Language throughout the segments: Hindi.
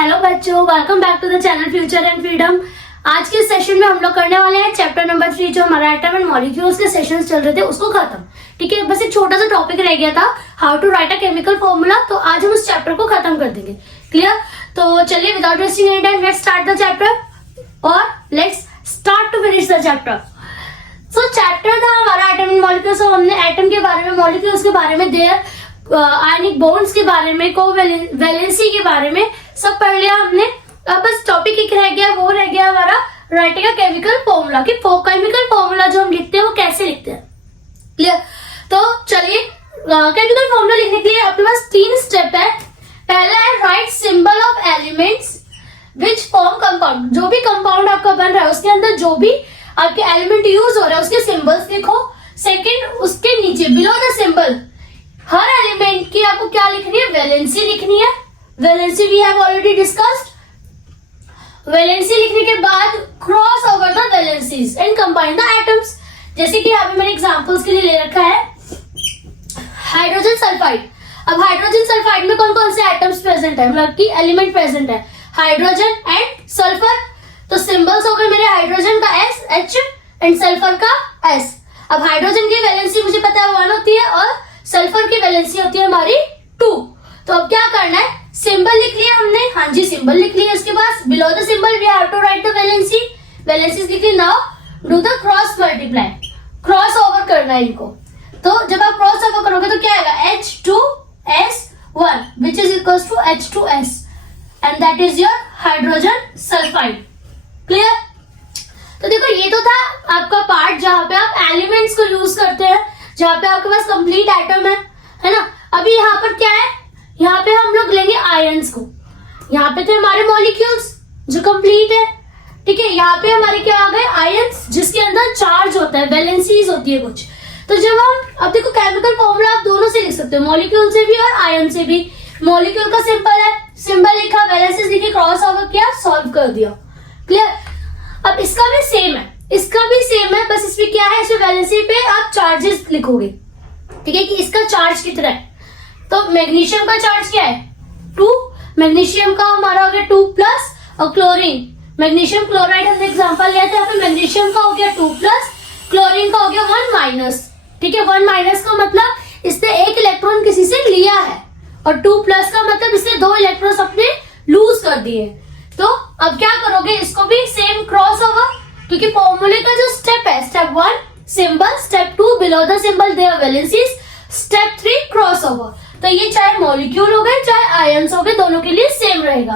हेलो बच्चों, welcome back to the channel future and freedom. आज के सेशन में हम लोग करने वाले हैं चैप्टर नंबर 3 जो हमारा एटम एंड मॉलिक्यूल्स के सेशंस चल रहे थे उसको खत्म। ठीक है, बस एक छोटा सा टॉपिक रह गया था, how to write a chemical formula. तो आज हम उस चैप्टर को खत्म कर देंगे। क्लियर? तो चलिए without wasting any time let's start the chapter और let's start to finish the chapter. So chapter था हमारा एटम एंड मॉलिक्यूल्स। हमने एटम के बारे में, मॉलिक्यूल्स के बारे में, देयर आयनिक बॉन्ड्स के बारे में, कोवैलेंसी के बारे में सब पढ़ लिया हमने। अब बस टॉपिक एक रह गया, वो रह गया हमारा राइटिंग अ केमिकल फॉर्मूला कि केमिकल फॉर्मूला जो हम लिखते हैं वो कैसे लिखते हैं। क्लियर? तो चलिए केमिकल फॉर्मूला लिखने के लिए आपके पास 3 स्टेप है। पहला है right symbol of elements which form compound. जो भी कंपाउंड आपका बन रहा है उसके अंदर जो भी आपके एलिमेंट यूज हो रहा है उसके सिंबल्स लिखो। सेकेंड, उसके नीचे बिलो द सिंबल हर एलिमेंट की आपको क्या लिखनी है, वैलेंसी लिखनी है। Valency we have already discussed. Valency लिखने के बाद cross over the valencies and combine the atoms. जैसे कि यहाँ पे मैंने एग्जांपल्स के लिए ले रखा है हाइड्रोजन सल्फाइड। अब हाइड्रोजन सल्फाइड में कौन कौन से एटम्स प्रेजेंट है, मतलब कि एलिमेंट प्रेजेंट है, हाइड्रोजन एंड सल्फर। तो सिंबल्स हो गए मेरे हाइड्रोजन का एस, एच एंड सल्फर का एस। अब हाइड्रोजन की वैलेंसी मुझे पता है 1 होती है और सल्फर की वैलेंसी होती है हमारी 2। तो अब क्या करना है, सिंबल लिख लिया हमने। हाँ जी, सिंबल लिख लिया। उसके बाद below the symbol we have to write the valency. Valency लिख ली। Now do the cross multiply, cross over करना है इनको। तो जब आप क्रॉस ओवर करोगे तो क्या आएगा, H2S1 which is equals to H2S and that is your hydrogen sulphide. Clear? तो देखो ये तो था आपका पार्ट जहां पे आप एलिमेंट्स को यूज करते हैं, जहां पे आपके पास कंप्लीट एटम है ना। अभी यहाँ पर क्या है, यहाँ पे हम लोग लेंगे आयंस को। यहाँ पे थे हमारे मॉलिक्यूल्स जो कंप्लीट है। ठीक है, यहाँ पे हमारे क्या आ गए, आयंस जिसके अंदर चार्ज होता है, वैलेंसीज होती है कुछ। तो जब हम अब देखो केमिकल फॉर्मूला आप दोनों से लिख सकते हो, मॉलिक्यूल से भी और आयन से भी। मॉलिक्यूल का सिंपल है, सिंबल लिखा, वैलेंसीज लिखी, क्रॉस ओवर किया, सॉल्व कर दिया। क्लियर? अब इसका भी सेम है, इसका भी सेम है, बस इसमें क्या है, इसमें वैलेंसी पे आप चार्जेस लिखोगे। ठीक है, कि इसका चार्ज कितना है। तो मैग्नीशियम का चार्ज क्या है, 2। मैग्नीशियम का हमारा हो गया 2 प्लस, और क्लोरीन, मैग्नीशियम क्लोराइड हमने एग्जांपल लिया था, यहाँ पे मैग्नीशियम का हो गया 2 प्लस, क्लोरीन का हो गया 1 माइनस। ठीक है, 1 माइनस का मतलब इसने 1 इलेक्ट्रॉन किसी से लिया है, और 2 प्लस का मतलब इसने 2 इलेक्ट्रॉन अपने लूज कर दिए। तो अब क्या करोगे, इसको भी सेम क्रॉस ओवर, क्योंकि फॉर्मूले का जो स्टेप है, step 1 symbol, step 2 below the symbol their valencies, step 3 cross over. तो ये चाहे मॉलिक्यूल हो गए चाहे आयंस हो गए, दोनों के लिए सेम रहेगा।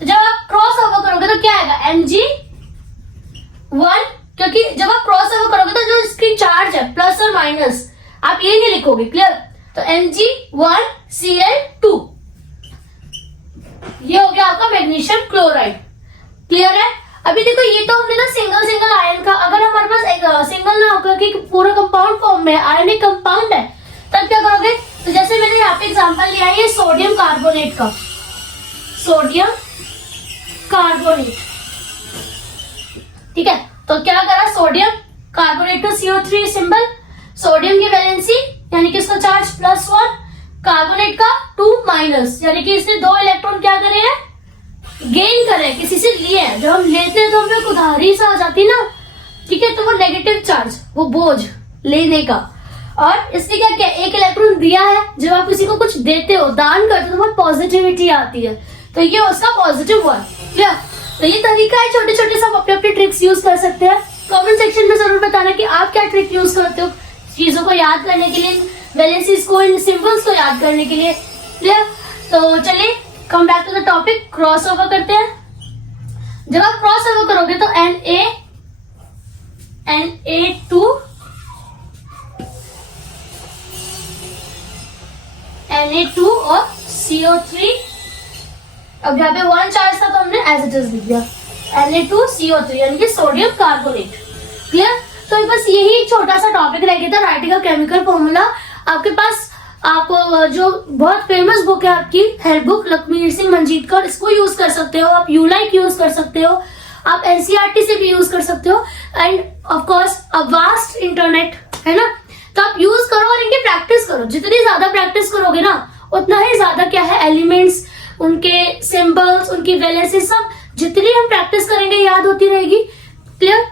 तो जब आप क्रॉस ओवर करोगे तो क्या आएगा, Mg1, क्योंकि जब आप क्रॉस ओवर करोगे तो जो इसकी चार्ज है प्लस और माइनस आप ये नहीं लिखोगे। क्लियर? तो Mg1Cl2 ये हो गया आपका मैग्नीशियम क्लोराइड। क्लियर है? अभी देखो ये तो हमने ना सिंगल सिंगल आयन का, अगर हमारे पास एक सिंगल ना होकर कि पूरा कंपाउंड फॉर्म में आयनिक कंपाउंड है तब क्या करोगे। तो जैसे मैंने यहाँ पे एग्जांपल लिया है ये सोडियम कार्बोनेट का, सोडियम कार्बोनेट। ठीक है, तो क्या करा, सोडियम कार्बोनेट का CO3 सिंबल, सोडियम की वैलेंसी यानी कि इसका चार्ज +1, कार्बोनेट का 2 माइनस, यानी कि इसने 2 इलेक्ट्रॉन क्या करे हैं, गेन करे, किसी से लिए हैं। जब हम लेते हैं तो हमें उधारी सा आ जाती ना। ठीक है, तो वो नेगेटिव चार्ज, वो बोझ लेने का। और इसने क्या किया, 1 इलेक्ट्रॉन दिया है। जब आप किसी को कुछ देते हो, दान करते हो, तो बहुत पॉजिटिविटी आती है, तो ये उसका पॉजिटिव 1। क्लियर? तो ये तरीका है, छोटे छोटे सब अपने अपने ट्रिक्स यूज कर सकते हैं। कमेंट सेक्शन में जरूर बताना कि आप क्या ट्रिक यूज करते हो चीजों को याद करने के लिए, वैलेंसीज को, इन सिंबल्स को याद करने के लिए। क्लियर? तो चलिए come back to the topic, cross over करते हैं। जब आप क्रॉस ओवर करोगे तो Na2 और CO3। अब यहाँ पे 1 चार्ज था तो हमने एज इट इज लिख दिया, Na2CO3 यानी कि सोडियम कार्बोनेट। क्लियर? तो बस यही छोटा सा टॉपिक रह गया था, राइटिंग का केमिकल फॉर्मूला। आपके पास आप जो बहुत फेमस बुक है आपकी हेल्प बुक लक्ष्मी सिंह मंजीतकर, इसको यूज कर सकते हो। आप यूलाइक यूज कर सकते हो, आप एनसीईआरटी से भी यूज कर सकते हो, end of course a vast internet है ना। तो आप यूज करो और इनकी प्रैक्टिस करो। जितनी ज्यादा प्रैक्टिस करोगे ना उतना ही ज्यादा क्या है, एलिमेंट्स उनके सिंबल्स, उनकी वैलेंसी, सब जितनी हम प्रैक्टिस करेंगे याद होती रहेगी। क्लियर?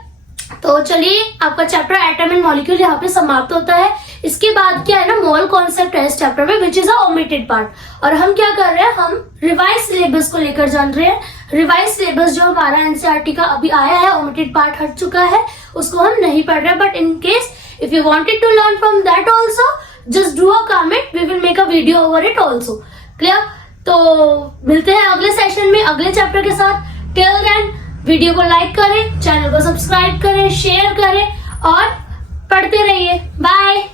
तो चलिए, आपका चैप्टर एटम एंड मॉलिक्यूल यहाँ पे समाप्त होता है। इसके बाद क्या है ना, मोल कॉन्सेप्ट है इस चैप्टर में, which is a omitted part. और हम क्या कर रहे हैं, हम रिवाइज सिलेबस को लेकर जान रहे हैं। रिवाइज सिलेबस जो हमारा एनसीईआरटी का अभी आया है, ओमिटेड पार्ट हट चुका है, उसको हम नहीं पढ़ रहे। But in case if you wanted to learn from that also, just do a comment, we will make a video over it also. Clear? तो मिलते हैं अगले सेशन में अगले चैप्टर के साथ। टिल देन वीडियो को लाइक करें, चैनल को सब्सक्राइब करें, शेयर करें और पढ़ते रहिए। बाय।